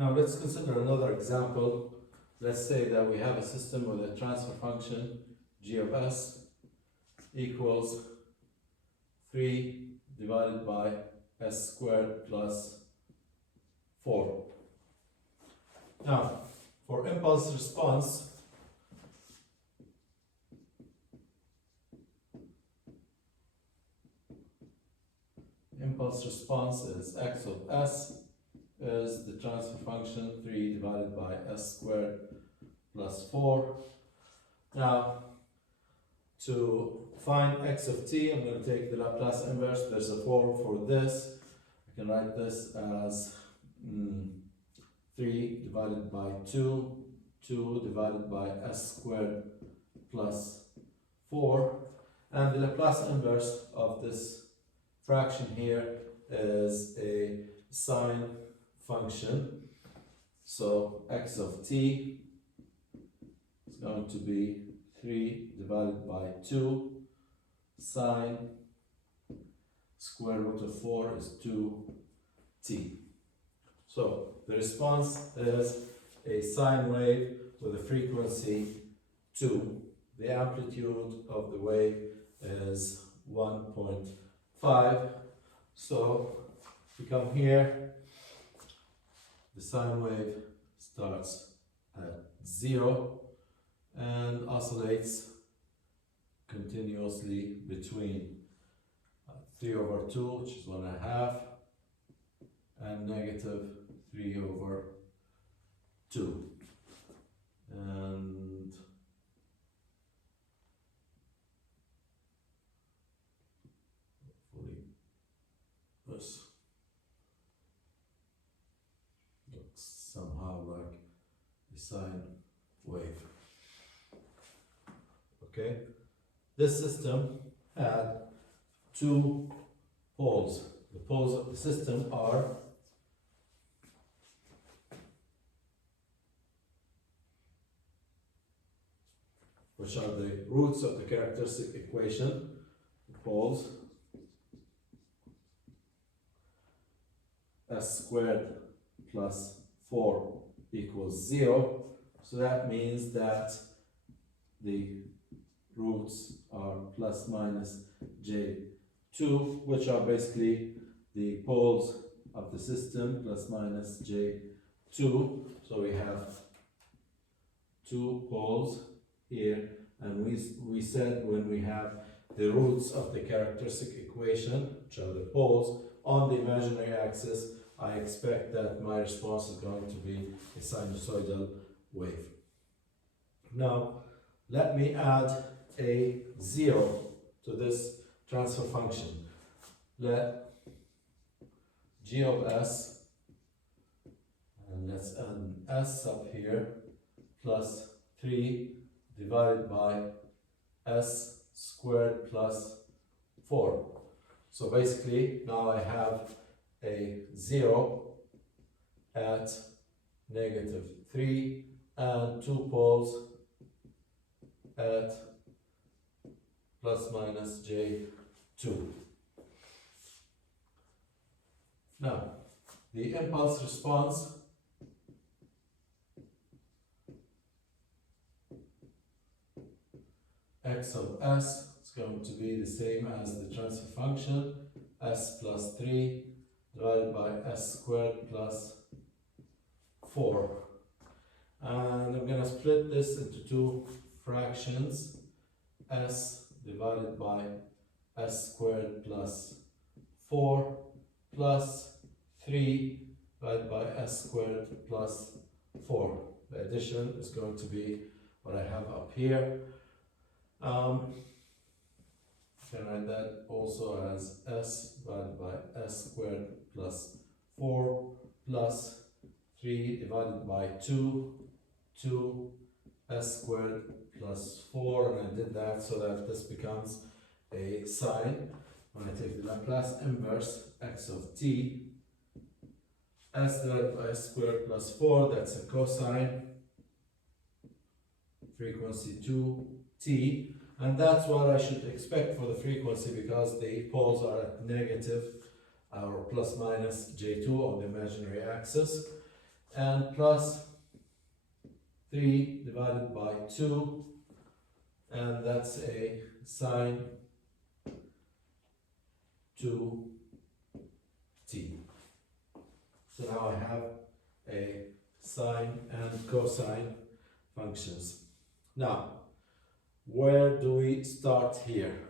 Now let's consider another example. Let's say that we have a system with a transfer function g of s equals 3 divided by s squared plus 4. Now, for impulse response, is x of s is the transfer function 3 divided by s squared plus 4. Now, to find x of t, I'm going to take the Laplace inverse. There's a form for this. I can write this as 3 divided by 2, 2 divided by s squared plus 4. And the Laplace inverse of this fraction here is a sine function. So x of t is going to be 3 divided by 2 sine square root of 4 is 2t. So the response is a sine wave with a frequency 2. The amplitude of the wave is 1.5. So we come here, the sine wave starts at 0 and oscillates continuously between 3 over 2, which is 1.5, and negative 3 over 2. And hopefully this looks somehow like a sine wave. Okay, this system had two poles. The poles of the system are which are the roots of the characteristic equation, the poles s squared plus 4 equals 0. So that means that the roots are plus minus j2, which are basically the poles of the system, plus minus j2. So we have two poles here, and we said when we have the roots of the characteristic equation, which are the poles, on the imaginary axis, I expect that my response is going to be a sinusoidal wave. Now, let me add a 0 to this transfer function. Let g of s, and let's add an s up here, plus 3 divided by s squared plus 4. So basically, now I have a 0 at negative 3 and two poles at plus minus j2. Now, the impulse response x of s is going to be the same as the transfer function, s plus 3 divided by s squared plus 4. And I'm going to split this into two fractions, s divided by s squared plus 4 plus 3 divided by s squared plus 4. The addition is going to be what I have up here. Can write that also as s divided by s squared plus 4 plus 3 divided by 2, 2 s squared plus 4, and I did that so that this becomes a sine. When I take the Laplace inverse x of t, s divided by s squared plus 4, that's a cosine, frequency 2t, and that's what I should expect for the frequency because the poles are at negative or plus minus j2 on the imaginary axis. and plus 3 divided by 2, and that's a sine 2t. So now I have a sine and cosine functions. Now, where do we start here?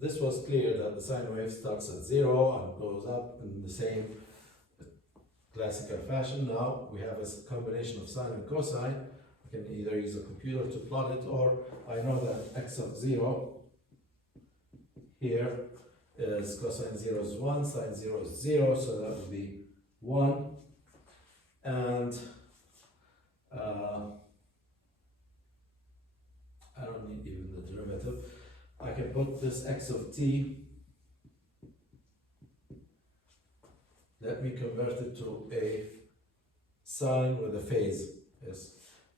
This was clear that the sine wave starts at 0 and goes up in the same classical fashion. Now we have a combination of sine and cosine. I can either use a computer to plot it, or I know that x of 0 here is cosine 0 is 1, sine 0 is 0, so that would be 1. And I don't need even the derivative. I can put this x of t, let me convert it to a sine with a phase. It's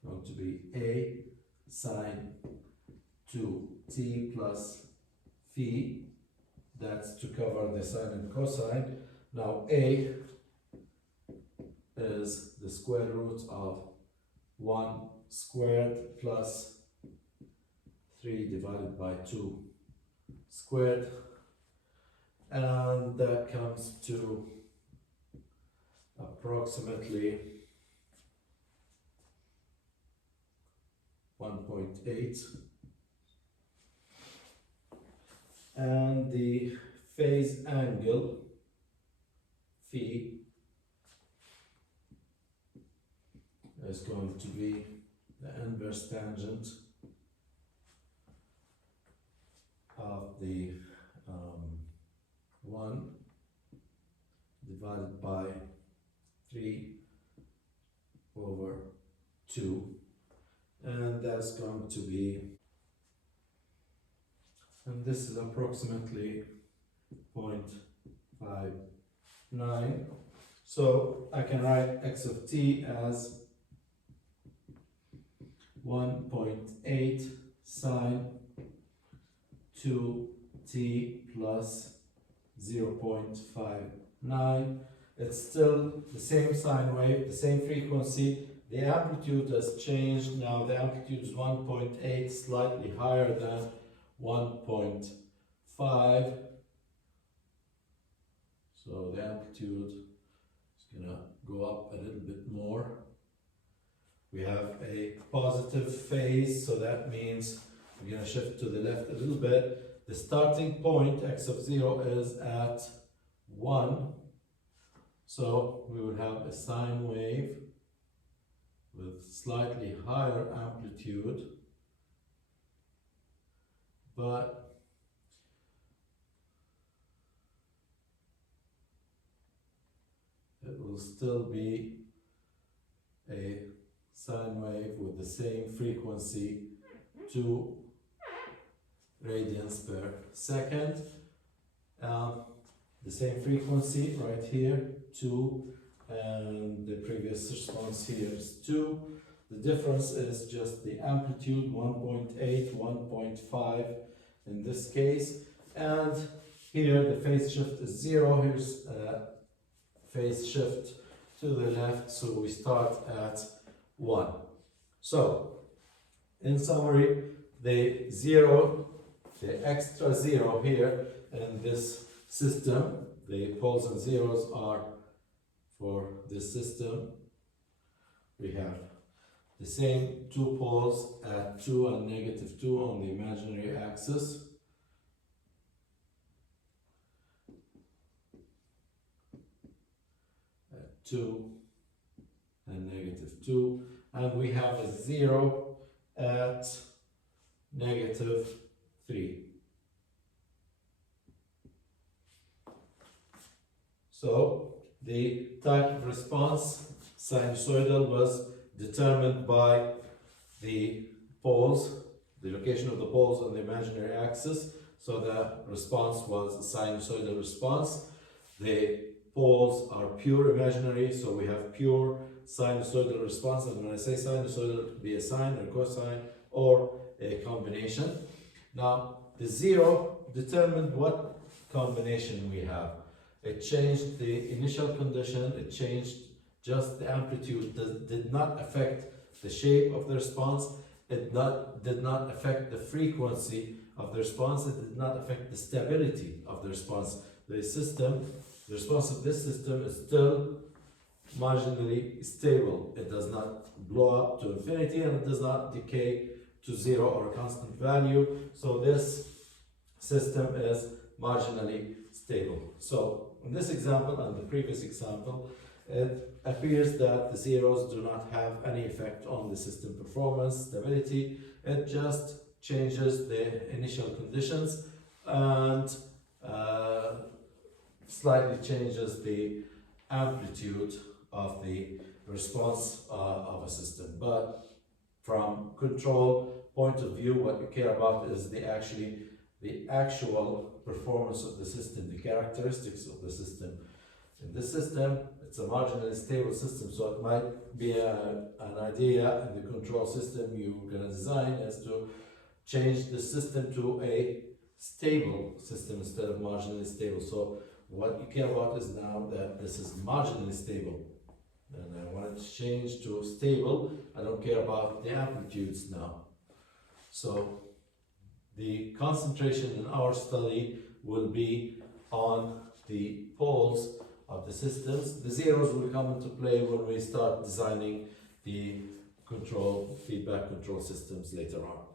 going to be a sine 2t plus phi. That's to cover the sine and cosine. Now a is the square root of 1 squared plus 3 divided by 2 squared, and that comes to approximately 1.8, and the phase angle phi is going to be the inverse tangent of the 1 divided by 3 over 2, and that's going to be, and this is approximately 0.59. So I can write x of t as 1.8 sine 2t plus 0.59. It's still the same sine wave, the same frequency. The amplitude has changed. Now the amplitude is 1.8, slightly higher than 1.5. So the amplitude is going to go up a little bit more. We have a positive phase, so that means we're going to shift to the left a little bit. The starting point, x of 0, is at 1. So we would have a sine wave with slightly higher amplitude, but it will still be a sine wave with the same frequency, 2 radians per second. The same frequency right here, 2, and the previous response here is 2. The difference is just the amplitude, 1.8, 1.5 in this case, and here the phase shift is 0. Here's phase shift to the left, so we start at 1. So, in summary, the extra 0 here in this system, the poles and zeros are for this system. We have the same 2 poles at 2 and negative 2 on the imaginary axis. At 2 and negative 2, and we have a 0 at negative 3. So the type of response, sinusoidal, was determined by the poles, the location of the poles on the imaginary axis. So the response was a sinusoidal response. The poles are pure imaginary, so we have pure sinusoidal response. And when I say sinusoidal, it could be a sine or cosine or a combination. Now, the 0 determined what combination we have. It changed the initial condition, it changed just the amplitude, did not affect the shape of the response, it did not affect the frequency of the response, it did not affect the stability of the response. The response of this system is still marginally stable. It does not blow up to infinity and it does not decay to zero or a constant value. So this system is marginally stable. So in this example and the previous example, it appears that the zeros do not have any effect on the system performance, stability. It just changes the initial conditions and slightly changes the amplitude of the response of a system. But from control point of view, what you care about is the actual performance of the system, the characteristics of the system. In this system, it's a marginally stable system, so it might be an idea in the control system you're going to design is to change the system to a stable system instead of marginally stable. So what you care about is now that this is marginally stable, and I want it to change to stable. I don't care about the amplitudes now. So the concentration in our study will be on the poles of the systems. The zeros will come into play when we start designing the feedback control systems later on.